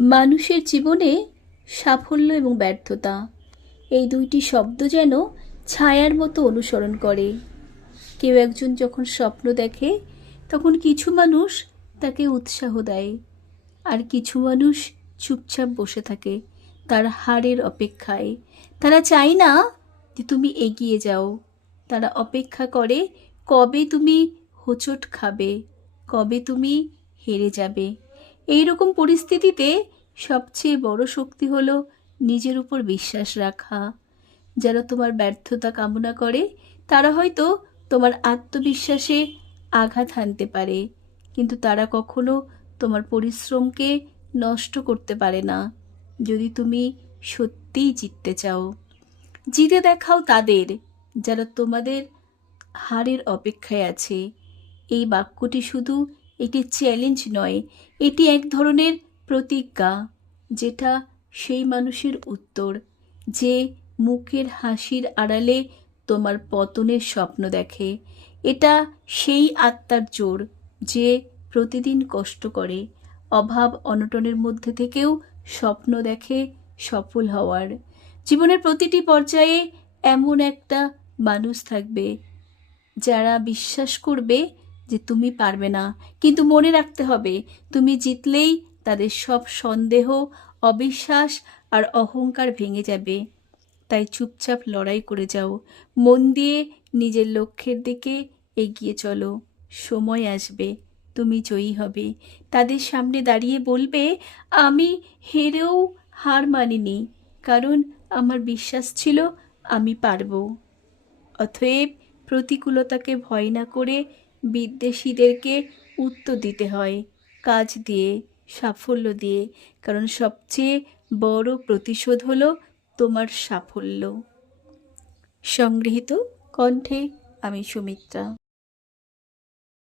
মানুষের জীবনে সাফল্য এবং ব্যর্থতা এই দুইটি শব্দ যেন ছায়ার মতো অনুসরণ করে। কেউ একজন যখন স্বপ্ন দেখে তখন কিছু মানুষ তাকে উৎসাহ দেয়, আর কিছু মানুষ চুপচাপ বসে থাকে তার হারের অপেক্ষায়। তারা চায় না যে তুমি এগিয়ে যাও, তারা অপেক্ষা করে কবে তুমি হোঁচট খাবে, কবে তুমি হেরে যাবে। এই রকম পরিস্থিতিতে সবচেয়ে বড় শক্তি হলো নিজের উপর বিশ্বাস রাখা। যারা তোমার ব্যর্থতা কামনা করে তারা হয়তো তোমার আত্মবিশ্বাসে আঘাত হানতে পারে, কিন্তু তারা কখনো তোমার পরিশ্রমকে নষ্ট করতে পারে না। যদি তুমি সত্যিই জিততে চাও, জিতে দেখাও তাদের যারা তোমাদের হারের অপেক্ষায় আছে। এই বাক্যটি শুধু একটি চ্যালেঞ্জ নয়, এটি এক ধরনের প্রতিজ্ঞা, যেটা সেই মানুষের উত্তর যে মুখের হাসির আড়ালে তোমার পতনের স্বপ্ন দেখে। এটা সেই আত্মার জোর যে প্রতিদিন কষ্ট করে, অভাব অনটনের মধ্যে থেকেও স্বপ্ন দেখে সফল হওয়ার। জীবনের প্রতিটি পর্যায়ে এমন একটা মানুষ থাকবে যারা বিশ্বাস করবে যে তুমি পারবে না, কিন্তু মনে রাখতে হবে তুমি জিতলেই তাদের সব সন্দেহ, অবিশ্বাস আর অহংকার ভেঙে যাবে। তাই চুপচাপ লড়াই করে যাও, মন দিয়ে নিজের লক্ষ্যের দিকে এগিয়ে চলো। সময় আসবে তুমি জয়ী হবে, তাদের সামনে দাঁড়িয়ে বলবে আমি হেরেও হার মানিনি, কারণ আমার বিশ্বাস ছিল আমি পারবো। অতএব প্রতিকূলতাকে ভয় না করে বিদ্বেষীদেরকে উত্তর দিতে হয় কাজ দিয়ে, সাফল্য দিয়ে, কারণ সবচেয়ে বড় প্রতিশোধ হলো তোমার সাফল্য। সংগৃহীত কণ্ঠে আমি সুমিত্রা।